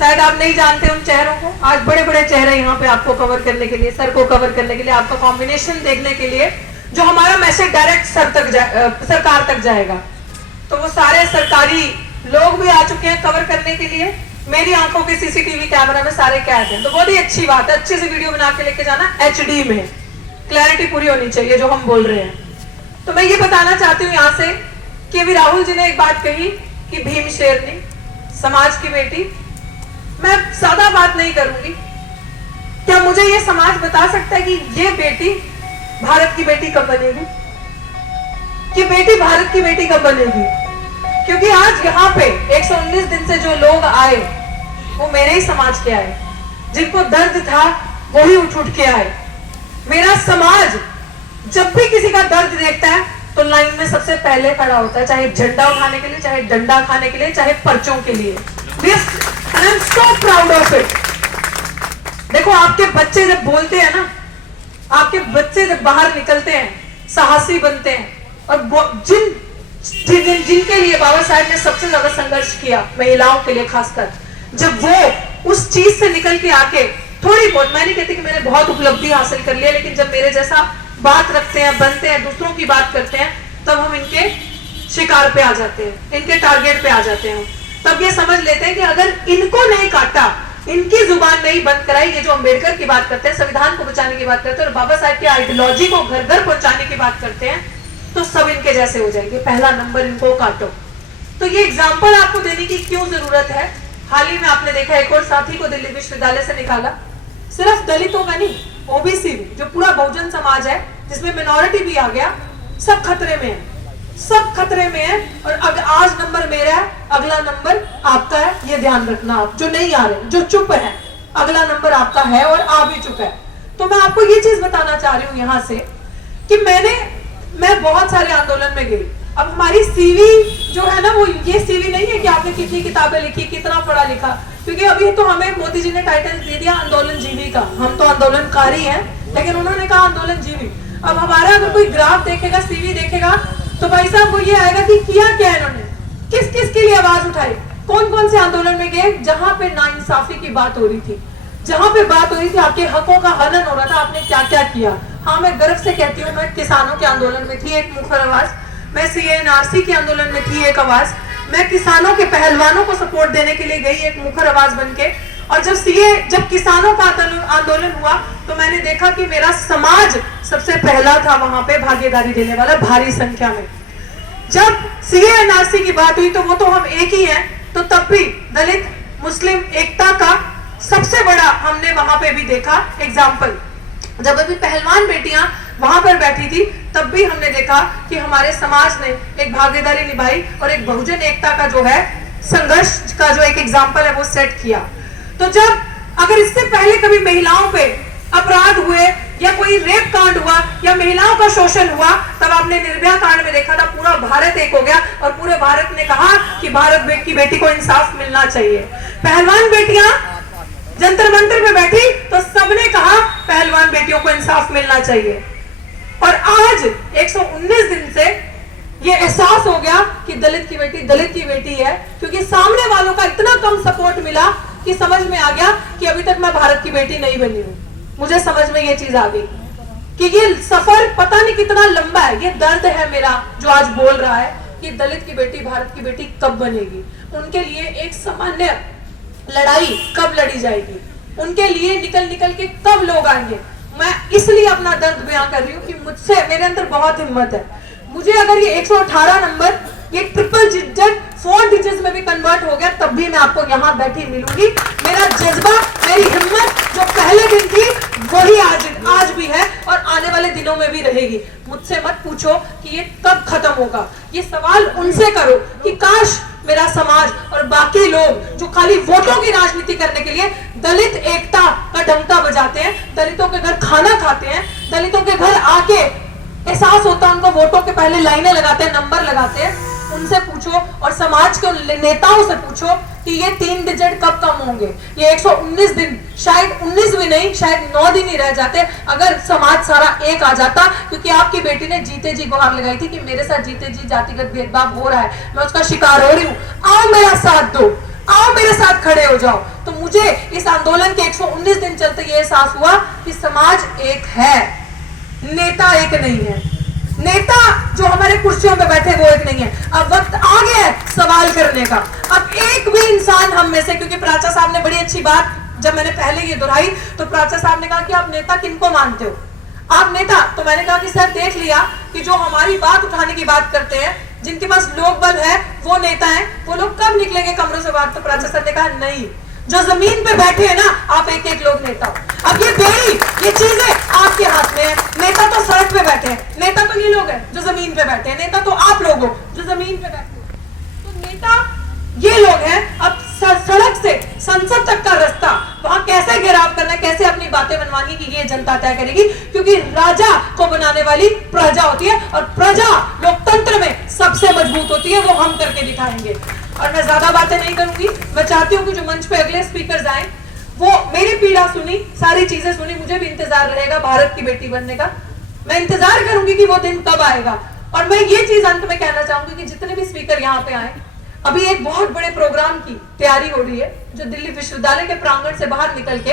शायद आप नहीं जानते उन चेहरों को। आज बड़े बड़े चेहरे यहाँ पे आपको कवर करने के लिए, सर को कवर करने के लिए, आपका कॉम्बिनेशन देखने के लिए, जो हमारा मैसेज डायरेक्ट सरकार तक जाएगा। तो वो सारे सरकारी लोग भी आ चुके हैं कवर करने के लिए। मेरी आंखों के सीसीटीवी कैमरा में सारे कैद हैं। तो बहुत ही अच्छी बात है, अच्छे से वीडियो बना के लेके जाना, HD में क्लैरिटी पूरी होनी चाहिए जो हम बोल रहे हैं। तो मैं ये बताना चाहती हूँ यहाँ से कि अभी राहुल जी ने एक बात कही कि भीम शेरनी, समाज की बेटी। मैं ज्यादा बात नहीं करूंगी। क्या मुझे ये समाज बता सकता है कि ये बेटी भारत की बेटी कब बनेगी? कि बेटी भारत की बेटी कब बनेगी? क्योंकि आज यहाँ पे 119 दिन से जो लोग आए वो मेरे ही समाज के आए, जिनको दर्द था वही उठ के आए। मेरा समाज जब भी किसी का दर्द देखता है तो लाइन में सबसे पहले खड़ा होता है, चाहे झंडा उठाने के लिए, चाहे डंडा खाने के लिए, चाहे पर्चों के लिए। And I'm so proud of it. देखो आपके बच्चे जब बोलते हैं ना, आपके बच्चे जब बाहर निकलते हैं, साहसी बनते हैं, और जिनके लिए बाबा साहब ने सबसे ज्यादा संघर्ष किया, महिलाओं के लिए खासकर, जब वो उस चीज से निकल के आके थोड़ी बहुत, मैं नहीं कहती कि मैंने बहुत उपलब्धि हासिल कर लिया, लेकिन जब मेरे जैसा बात रखते हैं, बनते हैं, दूसरों की बात करते हैं, तब हम इनके शिकार पे आ जाते हैं, इनके टारगेट पे आ जाते हैं। तब ये समझ लेते हैं कि अगर इनको नहीं काटा, इनकी जुबान नहीं बंद कराई, ये जो अम्बेडकर की बात करते हैं, संविधान को बचाने की बात करते हैं और बाबा साहब की आइडियोलॉजी को घर घर पहुंचाने की बात करते हैं, तो सब इनके जैसे हो जाएंगे। पहला नंबर इनको काटो। तो ये एग्जाम्पल आपको देने की क्यों जरूरत है? हाल ही में आपने देखा एक और साथी को दिल्ली विश्वविद्यालय से निकाला, सिर्फ दलितों का नहीं, ओबीसी जो पूरा बहुजन समाज है, जिसमें मिनॉरिटी भी आ गया, सब खतरे में है, सब खतरे में है। और आज नंबर मेरा है, अगला नंबर आपका है, ये ध्यान रखना। आप जो नहीं आ रहे, जो चुप है, अगला नंबर आपका है और आ भी चुका है। तो मैं आपको ये चीज बताना चाह रही हूँ यहाँ से कि मैं बहुत सारे आंदोलन में गई। अब हमारी सीवी जो है ना, वो ये सीवी नहीं है कि आपने कितनी किताबें लिखी, कितना पढ़ा लिखा, क्योंकि अभी तो हमें मोदी जी ने टाइटल दे दिया आंदोलन जीवी का। हम तो आंदोलनकारी हैं, लेकिन उन्होंने कहा आंदोलन जीवी। अब हमारा अगर कोई ग्राफ देखेगा, सीवी देखेगा, तो भाई साहब वो ये आएगा कि किया क्या इन्होंने, किस किस के लिए आवाज उठाई, कौन कौन से आंदोलन में गए, जहां पे नाइंसाफी की बात हो रही थी, जहां पे बात हो रही थी आपके हकों का हनन हो रहा था, आपने क्या क्या किया। हाँ, मैं गर्व से कहती हूँ, मैं किसानों के आंदोलन में थी एक मुखर आवाज, मैं CA/NRC के आंदोलन में थी एक आवाज, मैं किसानों के पहलवानों को सपोर्ट देने के लिए गई एक मुखर आवाज बनके। और जब किसानों का आंदोलन हुआ तो मैंने देखा कि मेरा समाज सबसे पहला था वहां पे भागीदारी देने वाला, भारी संख्या में। जब CA/NRC की बात हुई तो वो तो हम एक ही हैं, तो तब भी दलित मुस्लिम एकता का सबसे बड़ा हमने वहां पे भी देखा एग्जाम्पल। जब अभी पहलवान बेटियां वहां पर बैठी थी, तब भी हमने देखा कि हमारे समाज ने एक भागीदारी निभाई और एक बहुजन एकता का जो है संघर्ष का जो एक एग्जाम्पल है वो सेट किया। तो जब अगर इससे पहले कभी महिलाओं पे अपराध हुए या कोई रेप कांड हुआ या महिलाओं का शोषण हुआ, तब आपने निर्भया कांड में देखा था पूरा भारत एक हो गया और पूरे भारत ने कहा कि भारत की बेटी को इंसाफ मिलना चाहिए। पहलवान बेटियां जंतर मंतर में बैठी तो सबने कहा पहलवान बेटियों को इंसाफ मिलना चाहिए। और आज 119 दिन से ये एहसास हो गया कि दलित की बेटी है, क्योंकि सामने वालों का इतना कम सपोर्ट मिला कि समझ में आ गया कि अभी तक मैं भारत की बेटी नहीं बनी हूं। मुझे समझ में ये चीज आ गई कि ये सफर पता नहीं कितना लंबा है। ये दर्द है मेरा जो आज बोल रहा है कि दलित की बेटी भारत की बेटी कब बनेगी, उनके लिए एक सामान्य लड़ाई कब लड़ी जाएगी, उनके लिए निकल के कब लोग आएंगे। मैं इसलिए अपना दर्द बयां कर रही हूँ कि मुझसे, मेरे अंदर बहुत हिम्मत है। मुझे अगर ये 118 नंबर ये ट्रिपल डिजिट 4 डिजिट्स में भी कन्वर्ट हो गया, तब भी मैं आपको यहाँ बैठी मिलूंगी। मेरा जज्बा, मेरी हिम्मत जो पहले दिन थी वही आज भी है और आने वाले दिनों में भी रहेगी। मुझसे मत पूछो कि ये कब खत्म होगा, ये सवाल उनसे करो कि काश मेरा समाज और बाकी लोग जो खाली वोटों की राजनीति करने के लिए दलित एकता का डंका बजाते हैं, दलितों के घर खाना खाते हैं, दलितों के घर आके एहसास होता है उनको, वोटों के पहले लाइनें लगाते हैं, नंबर लगाते हैं, उनसे पूछो और समाज के नेताओं से पूछो कि ये 3 डिजिट कब कम होंगे। ये 119 दिन, शायद 19 भी नहीं, शायद 9 दिन ही रह जाते अगर समाज सारा एक आ जाता। क्योंकि आपकी बेटी ने जीते जी गुहार लगाई थी कि मेरे साथ जीते जी जातिगत भेदभाव हो रहा है, मैं उसका शिकार हो रही हूँ, आओ मेरा साथ दो, आओ मेरे साथ खड़े हो जाओ। तो मुझे इस आंदोलन के 119 दिन चलते ये एहसास हुआ कि समाज एक है, नेता एक नहीं है। नेता जो हमारे कुर्सियों पे बैठे वो एक नहीं है। अब वक्त आ गया है सवाल करने का। अब एक भी इंसान हम में से, क्योंकि प्राचा साहब ने बड़ी अच्छी बात जब मैंने पहले ये दोहराई तो प्राचा साहब ने कहा कि आप नेता किनको मानते हो, आप नेता। तो मैंने कहा कि सर देख लिया कि जो हमारी बात उठाने की बात करते हैं, जिनके पास लोक बल है वो नेता है, वो लोग कब निकलेंगे कमरों से बाहर। तो प्राचा सर ने कहा नहीं, जो जमीन पे बैठे हैं ना आप एक एक लोग नेता हो। अब ये बेड़ी ये चीजें आपके हाथ में है। नेता तो सड़क पे बैठे हैं, नेता तो ये लोग हैं जो जमीन पे बैठे हैं, नेता तो आप लोग हो जो जमीन पे बैठे हो। तो नेता ये लोग हैं। अब सड़क से संसद तक का रास्ता वहां कैसे घेराव करना है, कैसे अपनी बातें मनवानी की ये जनता तय करेगी, क्योंकि राजा को बनाने वाली प्रजा होती है और प्रजा लोकतंत्र में सबसे मजबूत होती है, वो हम करके दिखाएंगे। और मैं ज्यादा बातें नहीं करूंगी, मैं चाहती हूँ कि जो मंच पे अगले स्पीकर्स आए वो मेरी पीड़ा सुनी, सारी चीजें सुनी। मुझे भी इंतजार रहेगा भारत की बेटी बनने का, मैं इंतजार करूंगी कि वो दिन कब आएगा। और मैं ये चीज अंत में कहना चाहूंगी कि जितने भी स्पीकर यहाँ पे आए, अभी एक बहुत बड़े प्रोग्राम की तैयारी हो रही है जो दिल्ली विश्वविद्यालय के प्रांगण से बाहर निकल के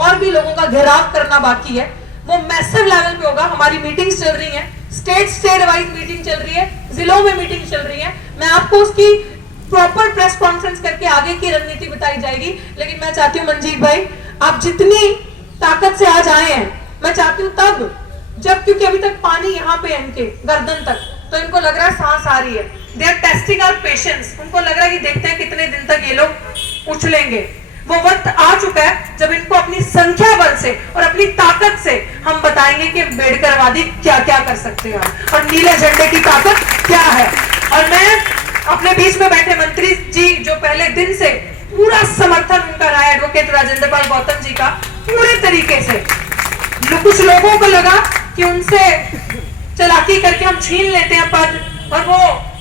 और भी लोगों का घेराव करना बाकी है। वो मैसिव लेवल पे होगा। हमारी मीटिंग्स चल रही हैं, स्टेट वाइज मीटिंग चल रही है, जिलों में मीटिंग चल रही है। मैं आपको उसकी प्रॉपर प्रेस कॉन्फ्रेंस करके आगे की रणनीति बताई जाएगी। लेकिन मैं चाहती हूँ मंजीत भाई, आप जितनी ताकत से आज आए हैं, मैं चाहती हूँ तब जब, क्योंकि अभी तक पानी यहाँ पे है इनके गर्दन तक, तो इनको लग रहा है सांस आ रही है। They are testing our patience. उनको लग रहा है कि देखते हैं कितने दिन तक ये लोग उछलेंगे। वो वक्त आ चुका है जब इनको अपनी संख्या बल से और अपनी ताकत से हम बताएंगे कि अम्बेडकरवादी क्या क्या कर सकते हैं और नीले झंडे की ताकत क्या है। और मैं अपने बीच में बैठे मंत्री जी जो पहले दिन से पूरा समर्थन उनका रहा है, एडवोकेट राजेंद्र पाल गौतम जी का, पूरे तरीके से। कुछ लोगों को लगा कि उनसे चालाकी करके हम छीन लेते हैं पद और वो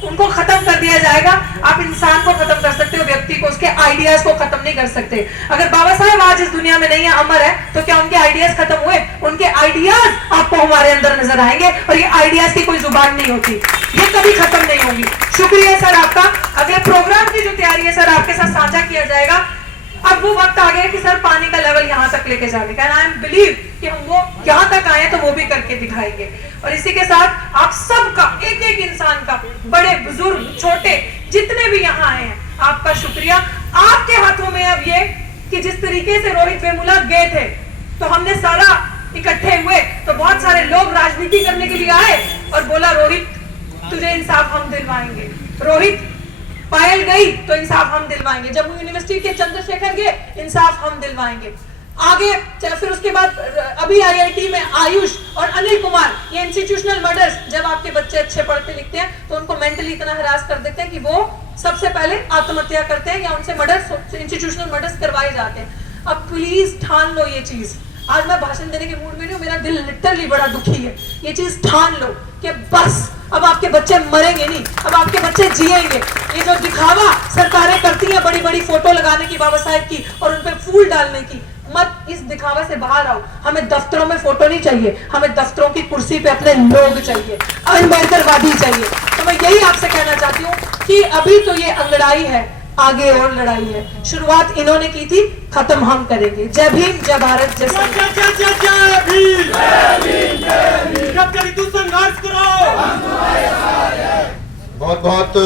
उनको खत्म कर दिया जाएगा। आप इंसान को खत्म कर सकते हो, व्यक्ति को, उसके आइडियाज को खत्म नहीं कर सकते। अगर बाबा साहेब आज इस दुनिया में नहीं है, अमर है, तो क्या उनके आइडियाज खत्म हुए? उनके आइडियाज आपको हमारे अंदर नजर आएंगे और ये आइडियाज की कोई जुबान नहीं होती, ये कभी खत्म नहीं होगी। शुक्रिया सर आपका। अगले प्रोग्राम की जो तैयारी है सर आपके साथ साझा किया जाएगा। अब वो वक्त आ गया कि सर पानी का लेवल यहाँ तक लेके जाने का। आई एम बिलीव कि हम वो यहाँ तक आए तो वो भी करके दिखाएंगे। और इसी के साथ आप सबका, एक एक इंसान का, बड़े बुजुर्ग छोटे जितने भी यहाँ आए हैं, आपका शुक्रिया। आपके हाथों में अब ये कि जिस तरीके से रोहित वेमुला गए थे तो हमने सारा इकट्ठे हुए तो बहुत सारे लोग राजनीति करने के लिए आए और बोला रोहित तुझे इंसाफ हम दिलवाएंगे, रोहित पायल गई तो इंसाफ हम दिलवाएंगे, जम्मू यूनिवर्सिटी के चंद्रशेखर गए इंसाफ हम दिलवाएंगे। आगे फिर उसके बाद अभी आईआईटी में आयुष और अनिल कुमार, ये इंस्टीट्यूशनल मर्डर्स, जब आपके बच्चे अच्छे पढ़ते लिखते हैं तो उनको मेंटली इतना हरास कर देते हैं कि वो सबसे पहले आत्महत्या करते हैं या उनसे मर्डर्स, इंस्टीट्यूशनल मर्डर्स करवाए जाते हैं। अब प्लीज ठान लो ये चीज। आज मैं भाषण देने के मूड में नहीं हूं, मेरा दिल लिटरली बड़ा दुखी है। ये चीज ठान लो कि बस अब आपके बच्चे मरेंगे नहीं, अब आपके बच्चे जिएंगे। ये जो दिखावा सरकारें करती हैं बड़ी बड़ी फोटो लगाने की बाबा साहेब की और उन पे फूल डालने की, मत इस दिखावा से बाहर आओ। हमें दफ्तरों में फोटो नहीं चाहिए, हमें दफ्तरों की कुर्सी पे अपने लोग चाहिए, अम्बेडकरवादी चाहिए। तो मैं यही आपसे कहना चाहती हूँ कि अभी तो ये अंगड़ाई है, आगे और लड़ाई है। शुरुआत इन्होंने की थी, खत्म हम करेंगे। जय भीम, जय भारत, जय बहुत बहुत